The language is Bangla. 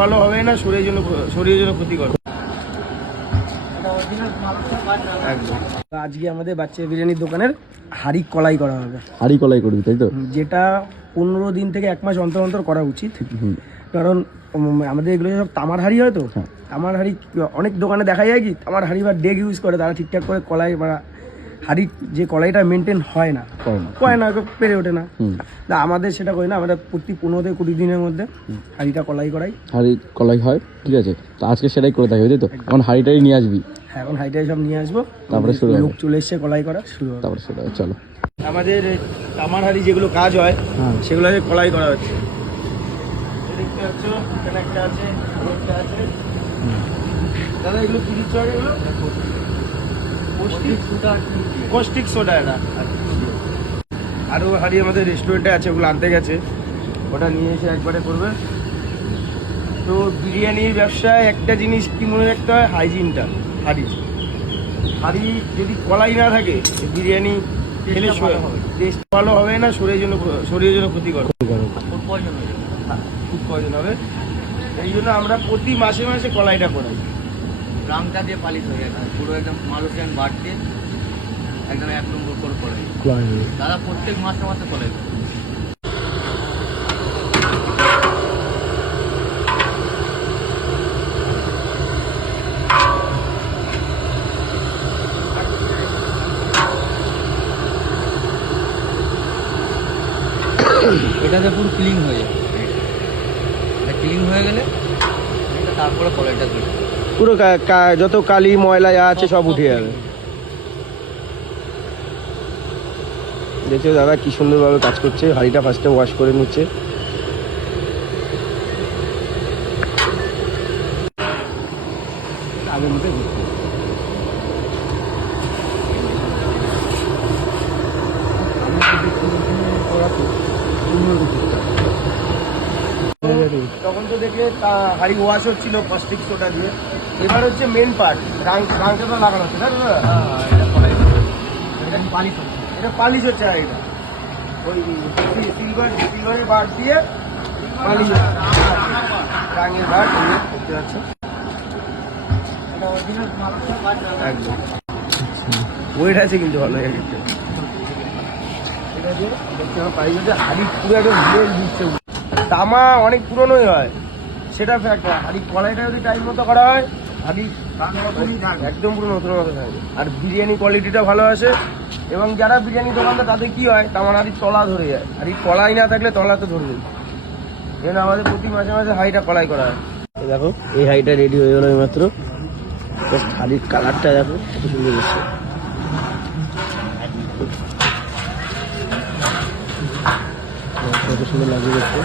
ভালো হবে না, শরীরের জন্য ক্ষতিকর। আজকে আমাদের বাচ্চা বিরিয়ানির দোকানের হাঁড়ি কলাই করা হবে। হাঁড়ি কলাই করবি তাই তো? যেটা 15 দিন থেকে 1 মাস অন্তর অন্তর করা উচিত। কারণ আমাদের এগুলো সব তামার হাঁড়ি হয় তো। তামার হাঁড়ি অনেক দোকানে দেখা যায় কি তামার হাঁড়ি বা ডেক ইউজ করে, তারা ঠিকঠাক করে কলাই বা হাঁড়ির যে কলাইটা মেনটেন হয় না, পেরে ওঠে না। আমাদের সেটা করি না, আমরা প্রতি 15 থেকে 20 দিনের মধ্যে হাঁড়িটা কলাই করাই। হাঁড়ি কলাই হয়, ঠিক আছে। তো আজকে সেটাই করে থাকবে তাই তো? এখন হাঁড়িটাই নিয়ে আসবি? হ্যাঁ, এখন হাঁড়িটাই সব নিয়ে আসবো, তারপরে শুরু হবে। লোক চলে এসছে কলাই করা শুরু হবে, তারপরে শুরু হবে। চলো। আমাদের তামার হাঁড়ি যেগুলো কাজ হয় সেগুলো কলাই করা হচ্ছে। দেখতে পাচ্ছ এখানে একটা আছে, একটা আছে। দাদা এগুলো কি দিচ্ছ? এগুলো কস্টিক সোডা। এটা আরও হাঁড়ি আমাদের রেস্টুরেন্টে আছে, ওগুলো আনতে গেছে, ওটা নিয়ে এসে একবারে করবে। তো বিরিয়ানির ব্যবসায় একটা জিনিস কি মনে রাখতে হয়, হাইজিনটা। হাঁড়ি যদি কলাই না থাকে বিরিয়ানি খেলে টেস্ট ভালো হবে না, শরীরের জন্য ক্ষতিকর, খুব প্রয়োজন হবে। এই জন্য আমরা প্রতি মাসে মাসে কলাইটা করাই। রামটা দিয়ে পালিশ হয়ে যায়, পুরো একদম মালুসিয়ান বাট দিয়ে একদম 1 নম্বর করে কলাই। দাদা প্রত্যেক মাসে মাসে কলাই। এটাতে পুরো ক্লিন হয়ে যায়, এটা ক্লিন হয়ে গেলে তারপরে কলাইটা দিই, পুরো যত কালি ময়লা যা আছে সব উঠে যাবে। দেখছো দাদা কি সুন্দরভাবে কাজ করছে, হাঁড়িটা ফার্স্টে ওয়াশ করে নিচ্ছে। আগের মতো তখন তো দেখলে হাঁড়ি ওয়াশ হচ্ছিল কস্টিক সোডা দিয়ে। এবার হচ্ছে মেন পার্ট, রাংটা লাগানো হচ্ছে না দাদা? এটা পালিশ হচ্ছে হাঁড়িটা, ওই সিলভারের বার দিয়ে পালিশ হচ্ছে, রাঙের বার দেখতে পাচ্ছ একদম। ওয়েট আছে কিন্তু ভালো দেখতে পারি। হাঁড়ি পুরো একদম দিচ্ছে। তামা অনেক পুরনোই হয়, সেটা ফ্যাক্ট। হাঁড়ি কলাইটা যদি টাইম মতো করা হয় হাঁড়ি একদম পুরো নতুন মতো থাকে, আর বিরিয়ানি কোয়ালিটিটা ভালো আসে। এবং যারা বিরিয়ানি দোকানদার তাদের কি হয়, তামার হাঁড়ির তলা ধরে যায়, হাঁড়ি কলাই না থাকলে তলা তো ধরবে। এই জন্য আমাদের প্রতি মাসে মাসে হাঁড়িটা কলাই করা হয়। দেখো এই হাঁড়িটা রেডি হয়ে গেল মাত্র। জাস্ট হাঁড়ির কালারটা দেখো কত সুন্দর এসছে। কত সুন্দর লাগছে দেখতে।